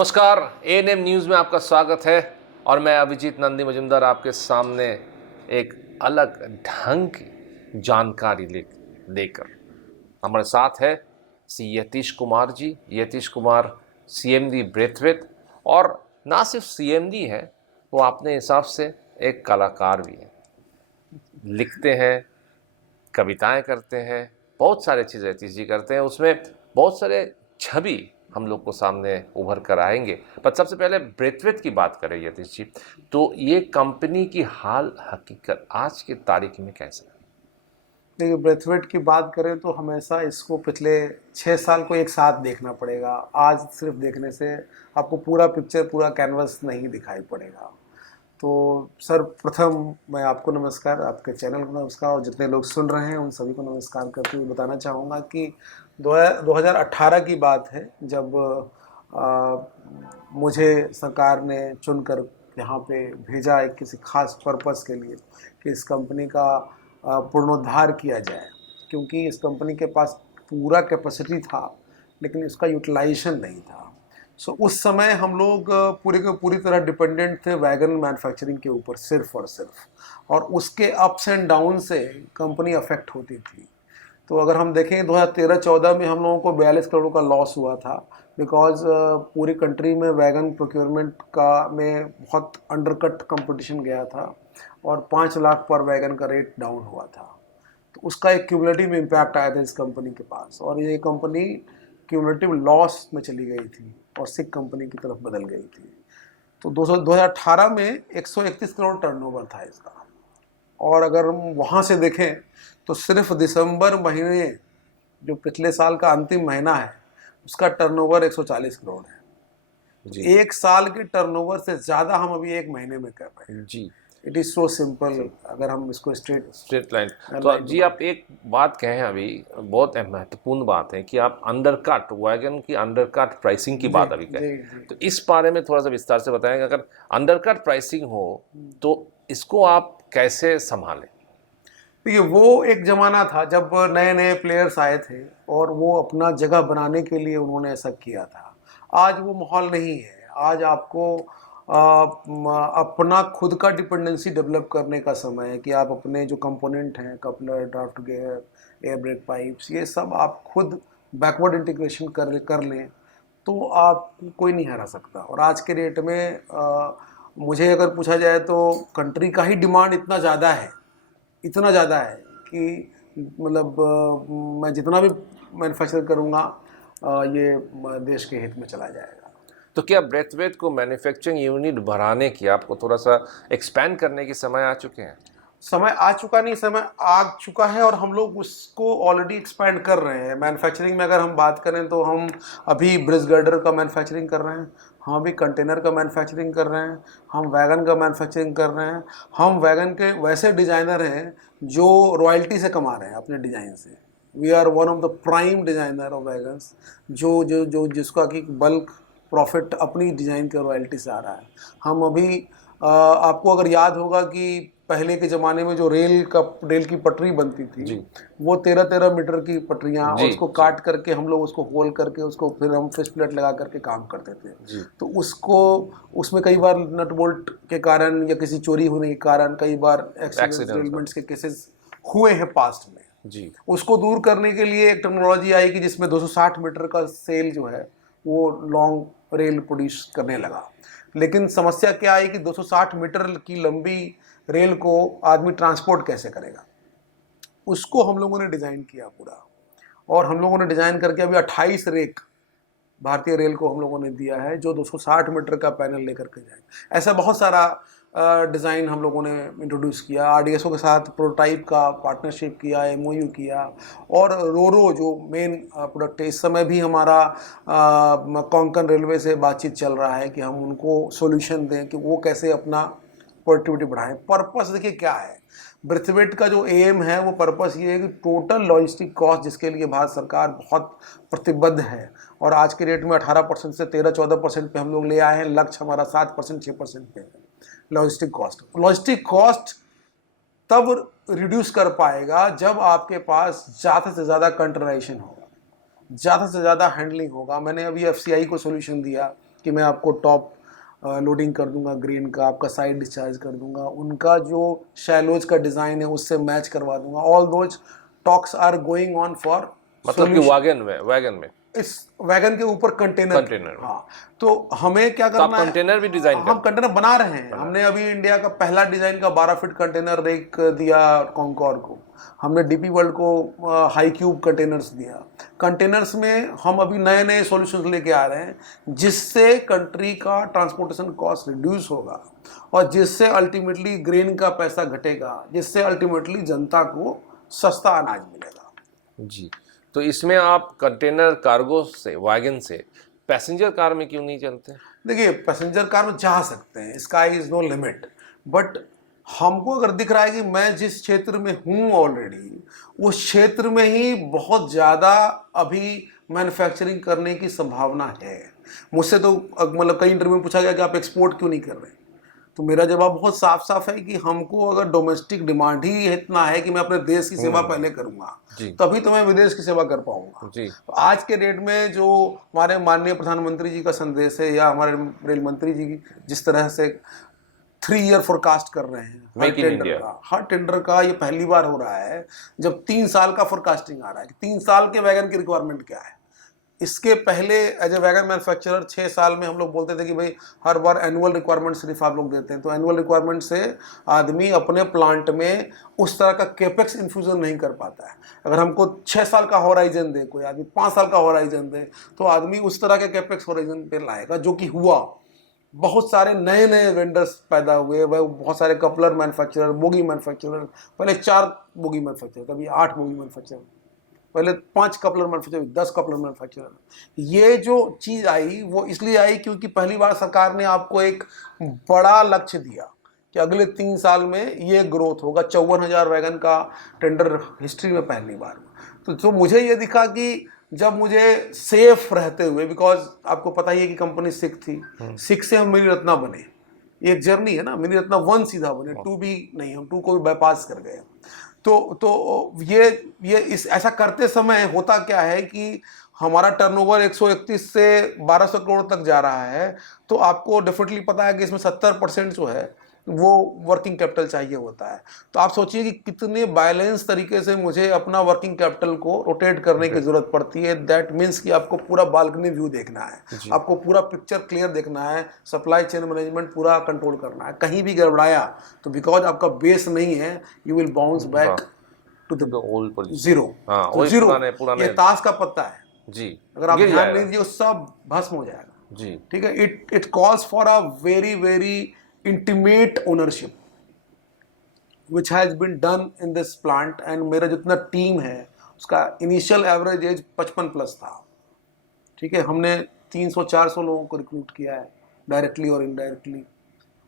नमस्कार, ANM news में आपका स्वागत है और मैं अभिजीत नंदी मजुमदार आपके सामने एक अलग ढंग की जानकारी लेकर हमारे साथ है सी यतीश कुमार जी। यतीश कुमार सीएमडी ब्रेथवेट, और ना सिर्फ सीएमडी है, वो अपने हिसाब से एक कलाकार भी है। लिखते हैं, कविताएं करते हैं, बहुत सारे चीज़ यतीश जी करते हैं। उसमें बहुत सारे छवि हम लोग को सामने उभर कर आएंगे। पर सबसे पहले ब्रेथवेट की बात करें यतीश जी, तो ये कंपनी की हाल हकीकत आज की तारीख में कैसा है? देखिए, ब्रेथवेट की बात करें तो हमेशा इसको पिछले 6 साल को एक साथ देखना पड़ेगा। आज सिर्फ देखने से आपको पूरा पिक्चर, पूरा कैनवस नहीं दिखाई पड़ेगा। तो सर्वप्रथम मैं आपको नमस्कार, आपके चैनल को नमस्कार और जितने लोग सुन रहे हैं उन सभी को नमस्कार करते हुए बताना चाहूँगा कि 2018 की बात है, जब मुझे सरकार ने चुनकर यहाँ पे भेजा एक किसी खास पर्पस के लिए कि इस कंपनी का पुनरुद्धार किया जाए, क्योंकि इस कंपनी के पास पूरा कैपेसिटी था लेकिन इसका यूटिलाइजेशन नहीं था। सो उस समय हम लोग पूरे के पूरी तरह डिपेंडेंट थे वैगन मैन्युफैक्चरिंग के ऊपर, सिर्फ और सिर्फ, और उसके अप्स एंड डाउन से कंपनी अफेक्ट होती थी। तो अगर हम देखें 2013-14 में हम लोगों को 42 करोड़ का लॉस हुआ था, बिकॉज पूरी कंट्री में वैगन प्रोक्योरमेंट का में बहुत अंडरकट कंपटीशन गया था और 5 लाख पर वैगन का रेट डाउन हुआ था। तो उसका एक क्यूमुलेटिव इम्पैक्ट आया था इस कंपनी के पास, और ये कंपनी क्यूमुलेटिव लॉस में चली गई थी और सिक कंपनी की तरफ बदल गई थी। तो 2018 में 131 करोड़ टर्नओवर था इसका, और अगर हम वहाँ से देखें तो सिर्फ दिसंबर महीने, जो पिछले साल का अंतिम महीना है, उसका टर्नओवर 140 करोड़ है जी। एक साल की टर्नओवर से ज़्यादा हम अभी एक महीने में कर रहे हैं जी। It is so simple. अगर हम इसको स्ट्रेट लाइन, तो जी आप एक बात कहें, अभी बहुत महत्वपूर्ण बात है कि आप अंडरकट वैगन की अंडरकट प्राइसिंग की बात अभी कहें, तो इस बारे में थोड़ा सा विस्तार से बताएंगे। अगर अंडरकट प्राइसिंग हो तो इसको आप कैसे संभालें? देखिए, वो एक ज़माना था जब नए नए प्लेयर्स आए थे और वो अपना जगह बनाने के लिए उन्होंने ऐसा किया था। आज वो माहौल नहीं है। आज आपको अपना खुद का डिपेंडेंसी डेवलप करने का समय है कि आप अपने जो कंपोनेंट हैं, coupler, draft gear, air brake pipes, ये सब आप खुद बैकवर्ड इंटीग्रेशन कर लें तो आप कोई नहीं हरा सकता। और आज के रेट में मुझे अगर पूछा जाए तो कंट्री का ही डिमांड इतना ज़्यादा है कि मतलब मैं जितना भी मैन्युफैक्चर करूँगा ये देश के हित में चला जाएगा। तो क्या ब्रेथवेट को मैन्युफैक्चरिंग यूनिट बढ़ाने की, आपको थोड़ा सा एक्सपैंड करने की समय आ चुके हैं? समय आ चुका नहीं, समय आ चुका है और हम लोग उसको ऑलरेडी एक्सपैंड कर रहे हैं। मैन्युफैक्चरिंग में अगर हम बात करें तो हम अभी ब्रिज गर्डर का मैन्युफैक्चरिंग कर रहे हैं, हम अभी कंटेनर का मैन्युफैक्चरिंग कर रहे हैं, हम वैगन का मैन्युफैक्चरिंग कर रहे हैं। हम वैगन के वैसे डिज़ाइनर हैं जो रॉयल्टी से कमा रहे हैं अपने डिज़ाइन से। We are one of the prime designer of wagons, जो जो जो जिसका कि बल्क प्रॉफिट अपनी डिज़ाइन के रॉयल्टी से आ रहा है। हम अभी आपको अगर याद होगा कि पहले के ज़माने में जो रेल की पटरी बनती थी, वो 13-13 मीटर की पटरियाँ, और उसको काट करके हम लोग उसको होल करके उसको फिर हम फिश प्लेट लगा करके काम करते थे। तो उसमें कई बार नट बोल्ट के कारण या किसी चोरी होने के कारण कई बार एक्सीडेंट्स के केसेस हुए हैं पास्ट में जी। उसको दूर करने के लिए एक टेक्नोलॉजी आई कि जिसमें 260 मीटर का सेल जो है वो लॉन्ग रेल प्रोड्यूस करने लगा। लेकिन समस्या क्या आई कि 260 मीटर की लंबी रेल को आदमी ट्रांसपोर्ट कैसे करेगा, उसको हम लोगों ने डिज़ाइन किया पूरा, और हम लोगों ने डिज़ाइन करके अभी 28 रेक भारतीय रेल को हम लोगों ने दिया है जो 260 मीटर का पैनल लेकर के जाए। ऐसा बहुत सारा डिज़ाइन हम लोगों ने इंट्रोड्यूस किया। आरडीएसओ के साथ प्रोटोटाइप का पार्टनरशिप किया, एमओयू किया, और रोरो जो मेन प्रोडक्ट है, इस समय भी हमारा कोंकण रेलवे से बातचीत चल रहा है कि हम उनको सॉल्यूशन दें कि वो कैसे अपना प्रोडक्टिविटी बढ़ाएं। पर्पस देखिए क्या है, ब्रेथवेट का जो एम है वो पर्पस ये है कि टोटल लॉजिस्टिक कॉस्ट, जिसके लिए भारत सरकार बहुत प्रतिबद्ध है, और आज के रेट में 18% से 13-14% पे हम लोग ले आए हैं। लक्ष्य हमारा 7%, 6% पे है लॉजिस्टिक कॉस्ट तब रिड्यूस कर पाएगा जब आपके पास ज़्यादा से ज़्यादा कंटेनराइजेशन होगा, ज़्यादा से ज़्यादा हैंडलिंग होगा। मैंने अभी एफसीआई को सोल्यूशन दिया कि मैं आपको टॉप लोडिंग कर दूंगा ग्रेन का, आपका साइड डिस्चार्ज कर दूंगा, उनका जो शैलोज का डिज़ाइन है उससे मैच करवा दूंगा। All those talks are going on for मतलब कि वैगन में इस वैगन के ऊपर कंटेनर। में। हाँ, तो हमें क्या तो आप करना है, कंटेनर भी डिजाइन हम करते कंटेनर बना रहे हैं। हमने अभी इंडिया का पहला डिजाइन का 12 फीट कंटेनर रेक दिया कॉन्कॉर को। हमने डीपी वर्ल्ड को हाई क्यूब कंटेनर्स दिया। कंटेनर्स में हम अभी नए नए सॉल्यूशंस लेके आ रहे हैं जिससे कंट्री का ट्रांसपोर्टेशन कॉस्ट रिड्यूस होगा और जिससे अल्टीमेटली ग्रेन का पैसा घटेगा, जिससे अल्टीमेटली जनता को सस्ता अनाज मिलेगा। जी, तो इसमें आप कंटेनर कार्गो से, वैगन से पैसेंजर कार में क्यों नहीं चलते? देखिए, पैसेंजर कार में जा सकते हैं, sky is no limit, but हमको अगर दिख रहा है कि मैं जिस क्षेत्र में हूँ ऑलरेडी, उस क्षेत्र में ही बहुत ज़्यादा अभी मैन्युफैक्चरिंग करने की संभावना है। मुझसे तो मतलब कई इंटरव्यू में पूछा गया कि आप एक्सपोर्ट क्यों नहीं कर रहे, तो मेरा जवाब बहुत साफ साफ है कि हमको अगर डोमेस्टिक डिमांड ही इतना है कि मैं अपने देश की सेवा पहले करूंगा, तभी तो मैं विदेश की सेवा कर पाऊंगा। तो आज के डेट में जो हमारे माननीय प्रधानमंत्री जी का संदेश है या हमारे रेल मंत्री जी की जिस तरह से 3 ईयर फोरकास्ट कर रहे हैं हर टेंडर का ये पहली बार हो रहा है जब 3 साल का फोरकास्टिंग आ रहा है कि 3 साल के वैगन की रिक्वायरमेंट क्या है। इसके पहले एज ए वैगन मैन्युफैक्चरर 6 साल में हम लोग बोलते थे कि भाई हर बार एनुअल रिक्वायरमेंट सिर्फ आप लोग देते हैं, तो एनुअल रिक्वायरमेंट से आदमी अपने प्लांट में उस तरह का केपेक्स इन्फ्यूजन नहीं कर पाता है। अगर हमको 6 साल का हॉराइजन दे, कोई आदमी 5 साल का हॉराइजन दे, तो आदमी उस तरह के केपेक्स हॉराइजन पे लाएगा, जो कि हुआ। बहुत सारे नए नए वेंडर्स पैदा हुए, वह बहुत सारे कपलर मैन्युफैक्चरर, बोगी मैन्युफैक्चरर, पहले 4 बोगी मैन्युफैक्चरर, कभी 8 बोगी मैन्युफैक्चरर, पहले 5 कपलर मैन्युफैक्चरर, 10 कपलर मैन्युफैक्चरर। ये जो चीज़ आई वो इसलिए आई क्योंकि पहली बार सरकार ने आपको एक बड़ा लक्ष्य दिया कि अगले 3 साल में ये ग्रोथ होगा। 54,000 वैगन का टेंडर हिस्ट्री में पहली बार। तो मुझे ये दिखा कि जब मुझे सेफ रहते हुए, बिकॉज आपको पता ही है कि कंपनी सिख थी, सिख से हम मिनी रत्ना बने। ये एक जर्नी है ना, मिनी रत्ना 1 सीधा बने, 2 भी नहीं, हम 2 को भी बाईपास कर गए। तो ये इस ऐसा करते समय होता क्या है कि हमारा टर्नओवर 131 से 1200 करोड़ तक जा रहा है, तो आपको डेफिनेटली पता है कि इसमें 70% जो है वो वर्किंग कैपिटल चाहिए होता है। तो आप सोचिए कि कितने बैलेंस तरीके से मुझे अपना वर्किंग कैपिटल को रोटेट करने की जरूरत पड़ती है। दैट मीन्स कि आपको पूरा बालकनी व्यू देखना है, आपको पूरा पिक्चर क्लियर देखना है, सप्लाई चेन मैनेजमेंट पूरा कंट्रोल करना है। कहीं भी गड़बड़ाया तो बिकॉज आपका बेस नहीं है, you will bounce back to the old position, zero. तो जीरो ये ताश का पत्ता है जी, अगर आप ध्यान नहीं दीजिए सब भस्म हो जाएगा जी। ठीक है, it calls for a very very intimate ownership which has been done in this plant। and मेरा जितना टीम है उसका इनिशियल एवरेज एज 55 प्लस था। ठीक है, हमने 300-400 लोगों को रिक्रूट किया है डायरेक्टली और इनडायरेक्टली,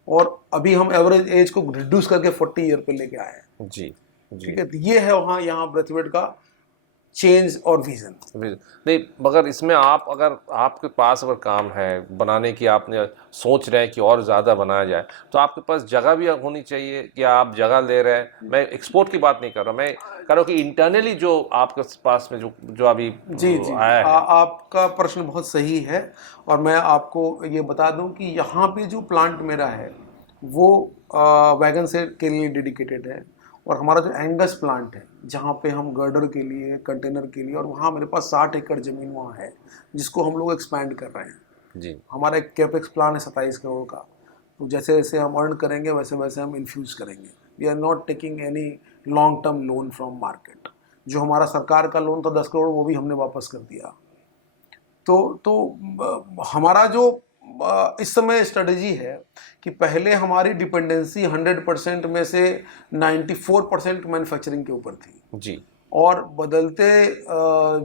और अभी हम एवरेज एज को रिड्यूस करके 40 ईयर पे लेके आए हैं जी। ठीक है, तो ये है वहाँ यहाँ ब्रेथवेट का चेंज और विजन। नहीं, मगर इसमें आप अगर आपके पास अगर काम है बनाने की, आपने सोच रहे हैं कि और ज़्यादा बनाया जाए, तो आपके पास जगह भी होनी चाहिए कि आप जगह ले रहे हैं। मैं एक्सपोर्ट की बात नहीं कर रहा, मैं कह रहा हूँ कि इंटरनली जो आपके पास में जो अभी जी आया है। आपका प्रश्न बहुत सही है, और मैं आपको ये बता दूं कि यहाँ पे जो प्लांट मेरा है वो वैगन से के लिए डेडिकेटेड है, और हमारा जो एंगस प्लांट है जहाँ पे हम गर्डर के लिए, कंटेनर के लिए, और वहाँ मेरे पास 60 एकड़ ज़मीन वहाँ है जिसको हम लोग एक्सपैंड कर रहे हैं जी। हमारा एक कैपेक्स प्लान है 27 करोड़ का, तो जैसे जैसे हम अर्न करेंगे वैसे वैसे हम इन्फ्यूज़ करेंगे। We are not taking any long term loan from market. जो हमारा सरकार का लोन था 10 करोड़ वो भी हमने वापस कर दिया। तो हमारा जो इस समय स्ट्रेटजी है कि पहले हमारी डिपेंडेंसी 100% में से 94% मैन्युफैक्चरिंग के ऊपर थी जी, और बदलते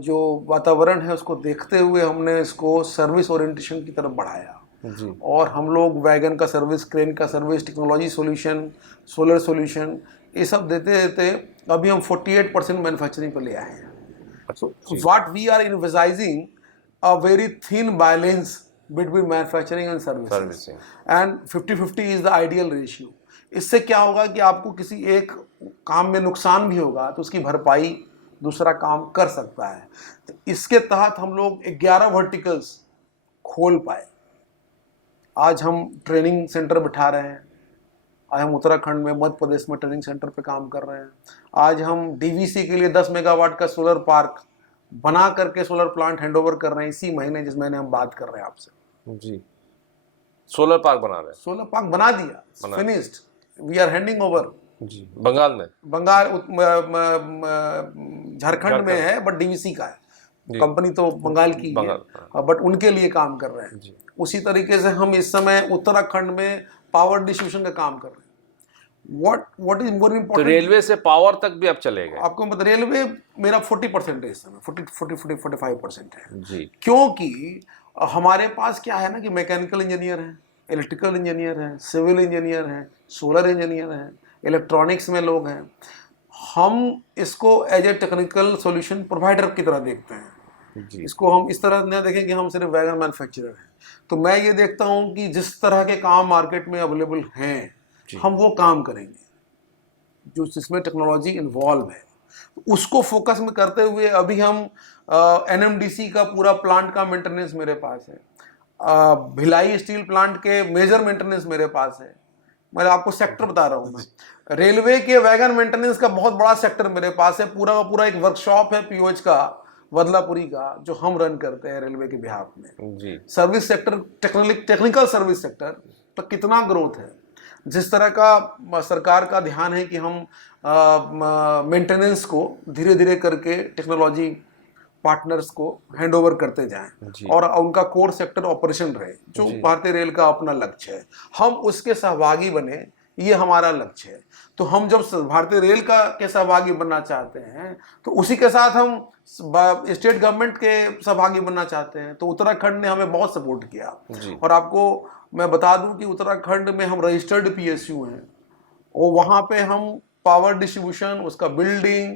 जो वातावरण है उसको देखते हुए हमने इसको सर्विस ओरिएंटेशन की तरफ बढ़ाया जी। और हम लोग वैगन का सर्विस, क्रेन का service, technology solution, solar solution, ये सब देते देते अभी हम 48% मैन्युफैक्चरिंग पर ले आए हैं। So what we are envisaging a very thin balance between manufacturing and servicing and 50-50 is the ideal ratio। इससे क्या होगा कि आपको किसी एक काम में नुकसान भी होगा तो उसकी भरपाई दूसरा काम कर सकता है। तो इसके तहत हम लोग 11 वर्टिकल्स खोल पाए। आज हम ट्रेनिंग सेंटर बिठा रहे हैं। आज हम उत्तराखंड में, मध्य प्रदेश में ट्रेनिंग सेंटर पे काम कर रहे हैं। आज हम डीवीसी के लिए 10 मेगावाट का सोलर पार्क बना करके सोलर प्लांट हैंडओवर कर रहे हैं इसी महीने, जिस महीने हम बात कर रहे हैं आपसे। जी, सोलर पार्क बना रहे हैं। सोलर पार्क बना दिया, finished, we are handing over. जी, बंगाल में, बंगाल झारखंड में है, बट डीवीसी का है, कंपनी तो बंगाल की ही है, बट उनके लिए काम कर रहे हैं। उसी तरीके से हम इस समय उत्तराखंड में पावर डिस्ट्रीब्यूशन का काम कर रहे हैं। व्हाट इज मोर तो इम्पोर्टेंट, रेलवे से पावर तक भी अब चलेगा। आपको मतलब रेलवे मेरा 40% है इस समय, 45% है जी, क्योंकि हमारे पास क्या है ना कि मैकेनिकल इंजीनियर है, इलेक्ट्रिकल इंजीनियर है, सिविल इंजीनियर है, सोलर इंजीनियर है, इलेक्ट्रॉनिक्स में लोग हैं। हम इसको as a technical solution provider की तरह देखते हैं। जी, इसको हम इस तरह न देखें कि हम सिर्फ वैगन मैन्युफैक्चरर हैं। तो मैं ये देखता हूँ कि जिस तरह के काम मार्केट में अवेलेबल हैं, हम वो काम करेंगे जो जिसमें टेक्नोलॉजी इन्वॉल्व है। उसको फोकस में करते हुए अभी हम एनएमडीसी का पूरा प्लांट का मेंटेनेंस मेरे पास है, भिलाई स्टील प्लांट के मेजर मेंटेनेंस मेरे पास है। मैं आपको सेक्टर बता रहा हूँ, मैं रेलवे के वैगन मेंटेनेंस का बहुत बड़ा सेक्टर मेरे पास है। पूरा का पूरा एक वर्कशॉप है पीओएच का, बदलापुरी का, जो हम रन करते हैं रेलवे के बिहाफ में। जी, service sector, technical service sector तो कितना ग्रोथ है। जिस तरह का सरकार का ध्यान है कि हम मेंटेनेंस को धीरे धीरे करके टेक्नोलॉजी पार्टनर्स को हैंडओवर करते जाएं और उनका कोर सेक्टर ऑपरेशन रहे, जो भारतीय रेल का अपना लक्ष्य है, हम उसके सहभागी बने, ये हमारा लक्ष्य है। तो हम जब भारतीय रेल का के सहभागी बनना चाहते हैं तो उसी के साथ हम स्टेट गवर्नमेंट के सहभागी बनना चाहते हैं। तो उत्तराखंड ने हमें बहुत सपोर्ट किया। और आपको मैं बता दूं कि उत्तराखंड में हम रजिस्टर्ड पीएसयू हैं और वहाँ पे हम पावर डिस्ट्रीब्यूशन, उसका बिल्डिंग,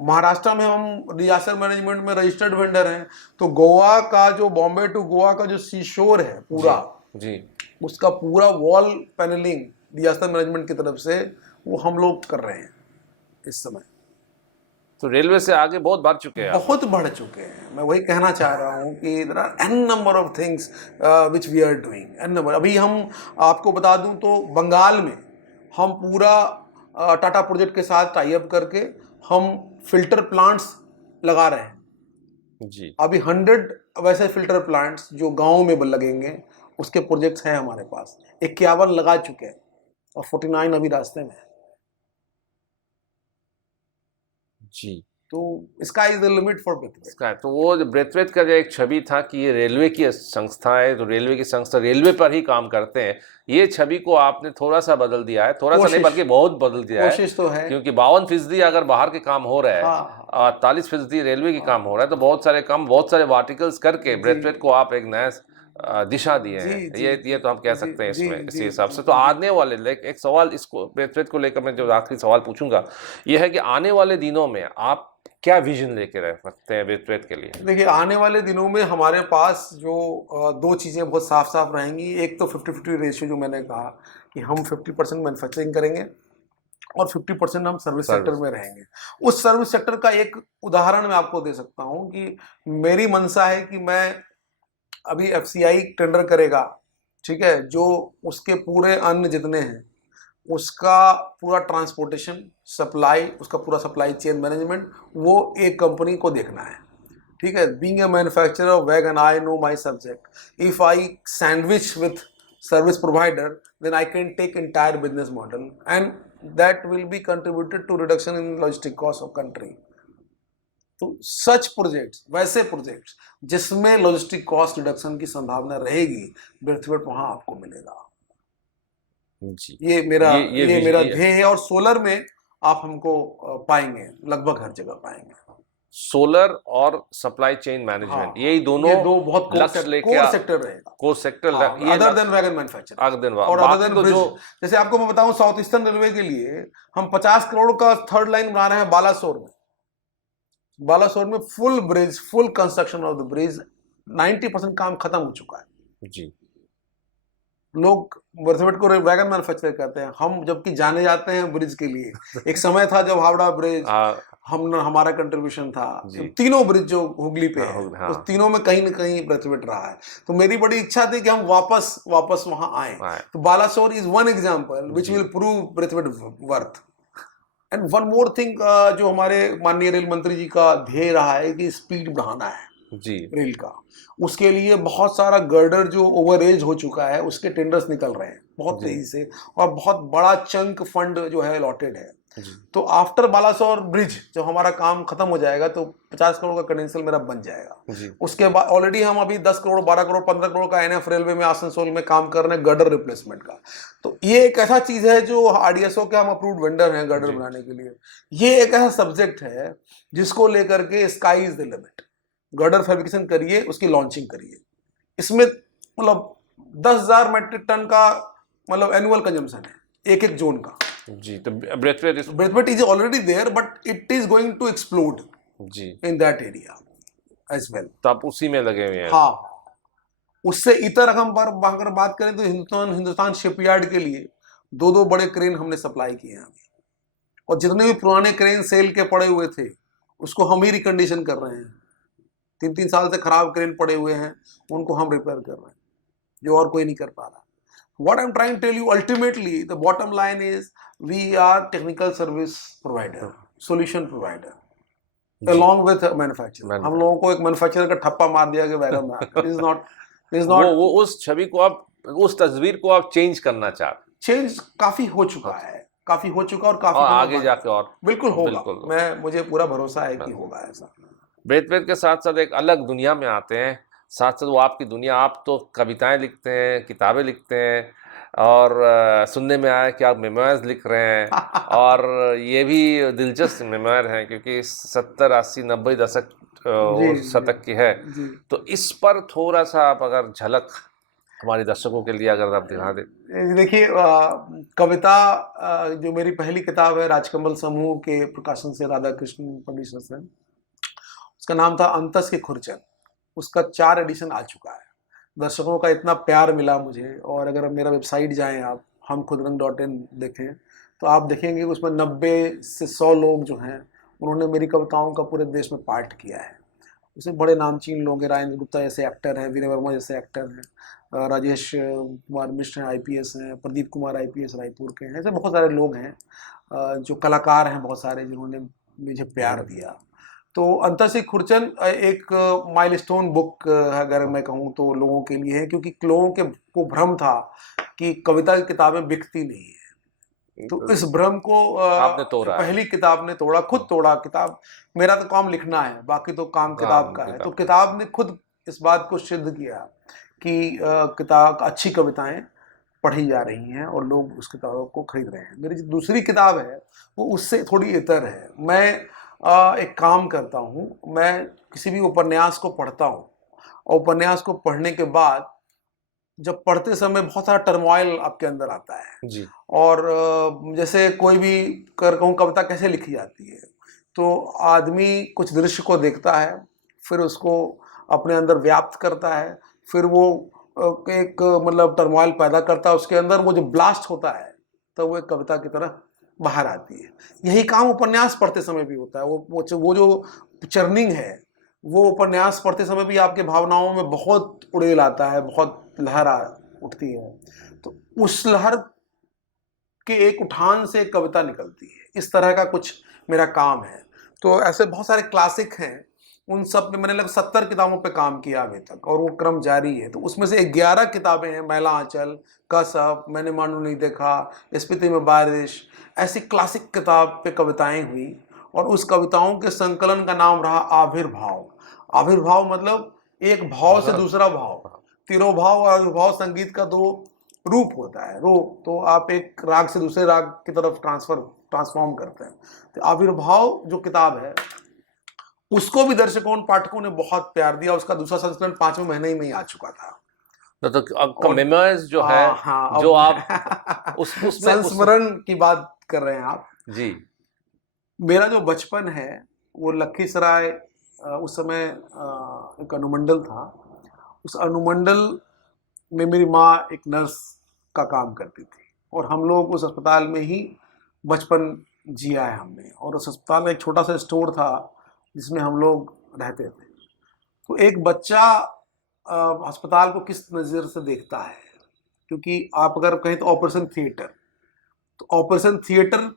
महाराष्ट्र में हम डिजास्टर मैनेजमेंट में रजिस्टर्ड वेंडर हैं। तो गोवा का जो, बॉम्बे टू गोवा का जो सी शोर है पूरा, जी, उसका पूरा वॉल पैनलिंग डिजास्टर मैनेजमेंट की तरफ से वो हम लोग कर रहे हैं इस समय। तो रेलवे से आगे बहुत बढ़ चुके हैं, बहुत बढ़ चुके हैं। मैं वही कहना चाह रहा हूँ कि there are n number of things which we are doing, n number. अभी हम आपको बता दूं तो बंगाल में हम पूरा टाटा प्रोजेक्ट के साथ टाई अप करके हम फिल्टर प्लांट्स लगा रहे हैं। जी, अभी 100 वैसे फिल्टर प्लांट्स जो गाँव में लगेंगे, उसके प्रोजेक्ट्स हैं हमारे पास। 51 लगा चुके हैं और 49 अभी रास्ते में है। जी, तो इसका is the limit for Braithwaite. इसका तो वो ब्रेथवेट का जो एक छवि था कि ये रेलवे की संस्था है, तो रेलवे की संस्था रेलवे पर ही काम करते हैं, ये छवि को आपने थोड़ा सा बदल दिया है, थोड़ा सा नहीं बल्कि बहुत बदल दिया है। कोशिश तो है, क्योंकि 52% अगर बाहर के काम हो रहा है, 48% रेलवे की काम हो रहा है, तो बहुत सारे काम, बहुत सारे वर्टिकल्स करके ब्रेथवेट को आप एक नया दिशा दिए हैं। ये तो हम कह सकते हैं इसमें, इसी हिसाब से। तो आने वाले एक सवाल इसको ब्रेथवेट को लेकर मैं जो आखिरी सवाल पूछूंगा ये है कि आने वाले दिनों में आप क्या विजन लेके रह सकते हैं ब्रेथवेट के लिए? देखिए, आने वाले दिनों में हमारे पास जो दो चीज़ें बहुत साफ साफ रहेंगी। एक तो 50-50 रेशियो, जो मैंने कहा कि हम 50% मैन्युफैक्चरिंग करेंगे और 50% हम सर्विस सेक्टर में रहेंगे। उस सर्विस सेक्टर का एक उदाहरण मैं आपको दे सकता हूँ कि मेरी मंशा है कि मैं अभी एफसीआई टेंडर करेगा, ठीक है, जो उसके पूरे अन्न जितने हैं उसका पूरा ट्रांसपोर्टेशन, सप्लाई, उसका पूरा सप्लाई चेन मैनेजमेंट, वो एक कंपनी को देखना है, ठीक है। Being a manufacturer of wagon, I know my subject. If I sandwich with service provider, then I can take entire business model and that will be contributed to reduction in logistic cost of country. तो सच projects, वैसे projects जिसमें logistic cost reduction की संभावना रहेगी, Brathwaite वहां आपको मिलेगा। जी, ये मेरा ध्येय है। और सोलर में आप हमको पाएंगे, लगभग हर जगह पाएंगे। सोलर और सप्लाई चेन मैनेजमेंट, यही दोनों ये दो बहुत लक्ष्य लेके कोर सेक्टर रहेगा, कोर सेक्टर, ये अदर देन वैगन मैन्युफैक्चरिंग, और अदर देन ब्रिज। जैसे आपको मैं बताऊं, साउथ ईस्टर्न रेलवे के लिए हम 50 करोड़ का थर्ड लाइन बना रहे हैं बालासोर में। बालासोर में full bridge, full construction of the bridge, 90% काम खत्म हो चुका है। जी, लोग ब्रेथवेट को वैगन मैन्युफैक्चर करते हैं, हम जबकि जाने जाते हैं ब्रिज के लिए। एक समय था जब हावड़ा ब्रिज, हमारा कंट्रीब्यूशन था। जी। तीनों ब्रिज जो हुगली पे हाँ, है, हाँ। उस तीनों में कहीं न कहीं ब्रेथवेट रहा है। तो मेरी बड़ी इच्छा थी कि हम वापस वहां आए। आए। तो Balasore is one example which जी। Will prove Braithwaite worth. And one more thing, जो हमारे माननीय रेल मंत्री जी का ध्येय रहा है कि स्पीड बढ़ाना है जी। रेल का। उसके लिए बहुत सारा गर्डर जो ओवर एज हो चुका है उसके टेंडर्स निकल रहे हैं बहुत जी। तेजी से, और बहुत बड़ा चंक फंड जो है अलॉटेड है। जी। तो आफ्टर बालासोर ब्रिज जब हमारा काम खत्म हो जाएगा तो 50 करोड़ का क्रेडेंशियल मेरा बन जाएगा। जी। उसके बाद ऑलरेडी हम अभी 10 करोड़ 12 करोड़ 15 करोड़ का एनएफ रेलवे में आसनसोल में काम कर रहे हैं गर्डर रिप्लेसमेंट का। तो ये एक ऐसा चीज है जो आरडीएसओ के हम अप्रूव्ड वेंडर हैं गर्डर जी। बनाने के लिए। ये एक ऐसा सब्जेक्ट है जिसको लेकर के sky is the limit. Girder fabrication करिए, उसकी लॉन्चिंग करिए। इसमें मतलब 10,000 मेट्रिक टन का मतलब एनुअल कंजम्पशन है एक एक जोन का। जी। तो ब्रेथवेट इस Braithwaite is already there but it is going to explode जी। In that area as well. तो आप उसी में लगे हुए हैं। हाँ, उससे इतर हम पर अगर बात करें तो हिंदुस्तान शिपयार्ड के लिए दो दो बड़े क्रेन हमने सप्लाई किए हैं अभी। और जितने भी पुराने क्रेन सेल के पड़े हुए थे उसको हम ही रिकंडीशन कर रहे हैं। 3-3 साल से खराब क्रेन पड़े हुए हैं, उनको हम रिपेयर कर रहे हैं, जो और कोई नहीं कर पा रहा। What I'm trying to tell you, ultimately, the bottom line is we are technical service provider, solution provider, ji. along with a manufacturer. हम लोगों को एक मैन्युफैक्चरर का ठप्पा मार दिया कि वैगन में आकर। This is not वो उस छवि को आप, उस तस्वीर को आप चेंज करना चाहते चेंज काफी हो चुका है, काफी हो चुका और काफी और होना आगे बाकी जाके और बिल्कुल होगा। बिल्कुल। मुझे पूरा भरोसा है कि होगा ऐसा। ब्रेथवेट के साथ साथ एक अलग दुनिया में आते हैं, साथ साथ वो आपकी दुनिया, आप तो कविताएं लिखते हैं, किताबें लिखते हैं, और सुनने में आया कि आप मेमोयर्स लिख रहे हैं और ये भी दिलचस्प मेमोयर हैं क्योंकि 70 80 90 दशक जी शतक की है। जी। तो इस पर थोड़ा सा आप अगर झलक हमारे दर्शकों के लिए अगर आप दिखा दें। देखिए, कविता, जो मेरी पहली किताब है राजकमल समूह के प्रकाशन से, राधा कृष्ण पब्लिशर से, उसका नाम था अंतस के खुरचन। उसका 4 एडिशन आ चुका है। दर्शकों का इतना प्यार मिला मुझे, और अगर मेरा वेबसाइट जाएं आप हमखुदरंग.in देखें तो आप देखेंगे कि उसमें 90 से 100 लोग जो हैं उन्होंने मेरी कविताओं का पूरे देश में पाठ किया है। उसमें बड़े नामचीन लोग हैं, राजेंद्र गुप्ता जैसे एक्टर हैं, वीरे वर्मा जैसे एक्टर हैं, राजेश कुमार मिश्र हैं आईपीएस हैं, प्रदीप कुमार आईपीएस रायपुर के हैं, ऐसे बहुत सारे लोग हैं जो कलाकार हैं बहुत सारे जिन्होंने मुझे प्यार दिया। तो अंतस खुरचन एक माइलस्टोन बुक अगर मैं कहूँ तो लोगों के लिए है, क्योंकि लोगों के को भ्रम था कि कविता की किताबें बिकती नहीं है। तो इस भ्रम को आपने तोड़ा है। पहली किताब ने तोड़ा, खुद तोड़ा। किताब, मेरा तो काम लिखना है, बाकी तो काम किताब का है। तो किताब ने खुद इस बात को सिद्ध किया कि किताब अच्छी कविताएं पढ़ी जा रही हैं और लोग उस किताबों को खरीद रहे हैं। मेरी जो दूसरी किताब है वो उससे थोड़ी इतर है। मैं एक काम करता हूँ, मैं किसी भी उपन्यास को पढ़ता हूँ और उपन्यास को पढ़ने के बाद जब पढ़ते समय बहुत सारा टर्मोइल आपके अंदर आता है जी। और जैसे कोई भी कर कहूँ कविता कैसे लिखी जाती है, तो आदमी कुछ दृश्य को देखता है, फिर उसको अपने अंदर व्याप्त करता है, फिर वो एक मतलब टर्मोइल पैदा करता है उसके अंदर, वो जो ब्लास्ट होता है तो वो एक कविता की तरह बाहर आती है। यही काम उपन्यास पढ़ते समय भी होता है। वो जो चर्निंग है वो उपन्यास पढ़ते समय भी आपके भावनाओं में बहुत उड़ेल आता है, बहुत लहर उठती है। तो उस लहर के एक उठान से एक कविता निकलती है। इस तरह का कुछ मेरा काम है। तो ऐसे बहुत सारे क्लासिक हैं, उन सब पे मैंने लगभग 70 किताबों पे काम किया अभी तक और वो क्रम जारी है। तो उसमें से 11 किताबें हैं, मैला आंचल, कसब, मैंने मानू नहीं देखा, स्पीति में बारिश, ऐसी क्लासिक किताब पे कविताएं हुई। और उस कविताओं के संकलन का नाम रहा आविर्भाव। आविर्भाव मतलब एक भाव से दूसरा भाव, तिरोभाव और आविर्भाव संगीत का 2 रूप होता है। रूप तो आप एक राग से दूसरे राग की तरफ ट्रांसफॉर्म करते हैं। तो आविर्भाव जो किताब है उसको भी दर्शकों पाठकों ने बहुत प्यार दिया। उसका दूसरा संस्करण 5वें महीने ही में ही आ चुका था। तो आपका मेमोयर्स जो है, हाँ, जो आप उसमें संस्मरण की बात कर रहे हैं आप जी। मेरा जो बचपन है वो लखीसराय, उस समय एक अनुमंडल था। उस अनुमंडल में मेरी माँ एक नर्स का काम करती थी और हम लोग उस अस्पताल में ही बचपन जिया है हमने। और उस अस्पताल में एक छोटा सा स्टोर था जिसमें हम लोग रहते थे। तो एक बच्चा अस्पताल को किस नज़र से देखता है, क्योंकि आप अगर कहें तो ऑपरेशन थिएटर, तो ऑपरेशन थिएटर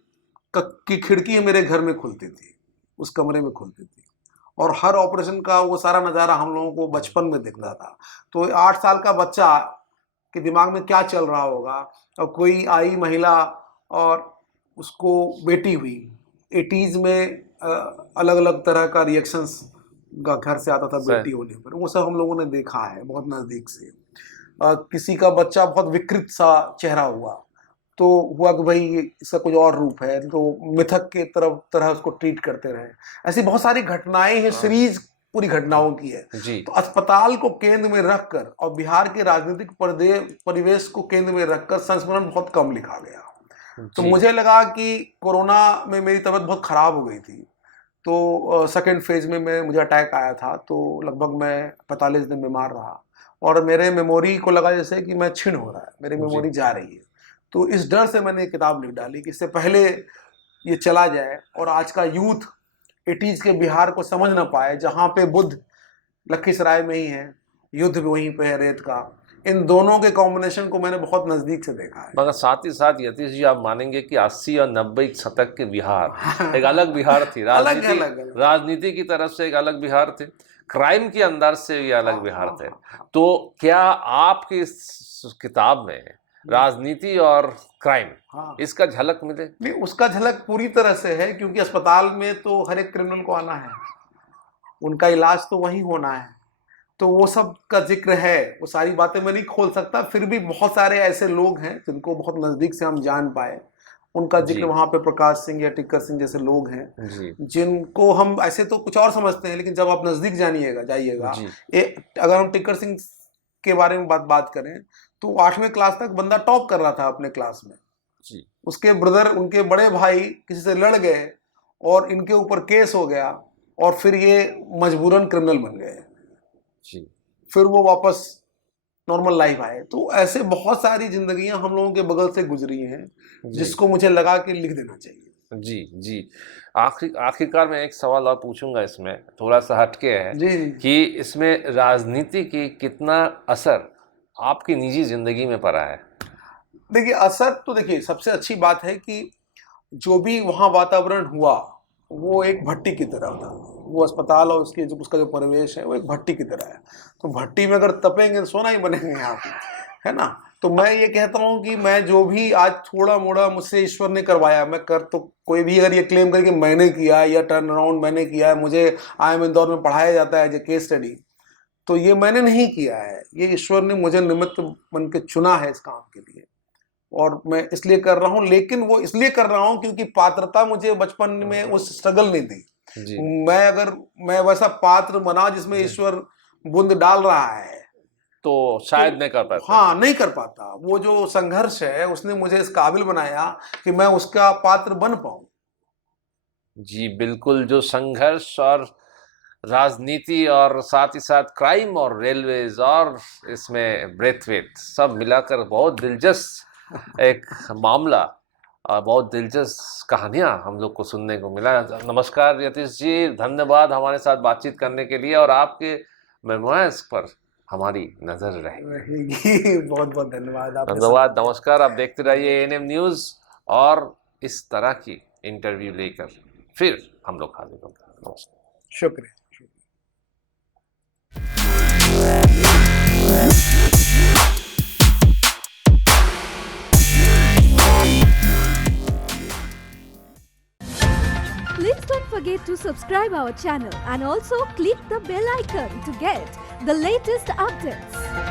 की खिड़की मेरे घर में खुलती थी, उस कमरे में खुलती थी, और हर ऑपरेशन का वो सारा नज़ारा हम लोगों को बचपन में दिखता था। तो 8 साल का बच्चा के दिमाग में क्या चल रहा होगा, और कोई आई महिला और उसको बेटी हुई, 80s में अलग अलग तरह का रिएक्शंस का घर से आता था बेटी होने पर, वो सब हम लोगों ने देखा है बहुत नज़दीक से। किसी का बच्चा बहुत विकृत सा चेहरा हुआ, तो हुआ कि भाई इसका कुछ और रूप है, तो मिथक के तरह उसको ट्रीट करते रहे। ऐसी बहुत सारी घटनाएं हैं, सीरीज पूरी घटनाओं की है। तो अस्पताल को केंद्र में रखकर और बिहार के राजनीतिक परिवेश को केंद्र में रखकर संस्मरण बहुत कम लिखा गया। तो मुझे लगा कि कोरोना में मेरी तबीयत बहुत खराब हो गई थी, तो सेकेंड फेज में मुझे अटैक आया था, तो लगभग मैं 45 दिन बीमार रहा, और मेरे मेमोरी को लगा जैसे कि मैं क्षीण हो रहा है, मेरी मेमोरी जा रही है। तो इस डर से मैंने किताब लिख डाली कि इससे पहले ये चला जाए और आज का यूथ 80s के बिहार को समझ ना पाए, जहाँ पे बुद्ध लखीसराय में ही है, युद्ध भी वहीं पे है रेत का। इन दोनों के कॉम्बिनेशन को मैंने बहुत नज़दीक से देखा है। मगर साथ ही साथ यतीश जी, आप मानेंगे कि 80 और 90 शतक के बिहार एक अलग बिहार थी, राजनीति की तरफ से एक अलग बिहार थे, क्राइम के अंदर से ये अलग बिहार थे। तो क्या आपकी इस किताब में राजनीति और क्राइम इसका झलक मिले? नहीं, उसका झलक पूरी तरह से है, क्योंकि अस्पताल में तो हर एक क्रिमिनल को आना है, उनका इलाज तो वहीं होना है, तो वो सब का जिक्र है। वो सारी बातें मैं नहीं खोल सकता, फिर भी बहुत सारे ऐसे लोग हैं जिनको बहुत नज़दीक से हम जान पाए, उनका जिक्र वहाँ पे प्रकाश सिंह या टिक्कर सिंह जैसे लोग हैं जिनको हम ऐसे तो कुछ और समझते हैं, लेकिन जब आप नज़दीक जाइएगा, अगर हम टिक्कर सिंह के बारे में बात करें तो 8वीं क्लास तक बंदा टॉप कर रहा था अपने क्लास में। उसके ब्रदर, उनके बड़े भाई किसी से लड़ गए और इनके ऊपर केस हो गया, और फिर ये मजबूरन क्रिमिनल बन गए, फिर वो वापस नॉर्मल लाइफ आए। तो ऐसे बहुत सारी जिंदगियां हम लोगों के बगल से गुजरी हैं, जिसको मुझे लगा कि लिख देना चाहिए। जी आखिरकार मैं एक सवाल और पूछूंगा, इसमें थोड़ा सा हटके है कि इसमें राजनीति की कितना असर आपकी निजी जिंदगी में पड़ा है? देखिए, असर तो देखिए, सबसे अच्छी बात है कि जो भी वहाँ वातावरण हुआ वो एक भट्टी की तरह था। वो अस्पताल और उसका जो परिवेश है वो एक भट्टी की तरह है। तो भट्टी में अगर तपेंगे तो सोना ही बनेंगे आप, है ना। तो मैं ये कहता हूँ कि मैं जो भी आज थोड़ा मोड़ा मुझसे ईश्वर ने करवाया, मैं कर तो कोई भी अगर ये क्लेम करे कि मैंने किया या टर्न अराउंड मैंने किया है, मुझे IIM इंदौर में पढ़ाया जाता है एज ए केस स्टडी, तो ये मैंने नहीं किया है, ये ईश्वर ने मुझे निमित्त बन के चुना है इस काम के लिए, और मैं इसलिए कर रहा हूँ। लेकिन वो इसलिए कर रहा हूँ क्योंकि पात्रता मुझे बचपन में उस स्ट्रगल नहीं दी। मैं वैसा पात्र बना जिसमें ईश्वर बूंद डाल रहा है, तो शायद नहीं कर पाता। हाँ, नहीं कर पाता। वो जो संघर्ष है उसने मुझे इस काबिल बनाया कि मैं उसका पात्र बन पाऊं। जी बिल्कुल, जो संघर्ष और राजनीति और साथ ही साथ क्राइम और रेलवेज और इसमें ब्रेथवेट सब मिलाकर बहुत दिलचस्प एक मामला और बहुत दिलचस्प कहानियां हम लोग को सुनने को मिला। नमस्कार यतीश जी, धन्यवाद हमारे साथ बातचीत करने के लिए, और आपके मेमोइर्स पर हमारी नजर रहेगी। बहुत बहुत धन्यवाद। धन्यवाद, नमस्कार। आप देखते रहिए ANM न्यूज़, और इस तरह की इंटरव्यू लेकर फिर हम लोग हाजिर होंगे। नमस्कार, शुक्रिया। Please don't forget to subscribe our channel and also click the bell icon to get the latest updates.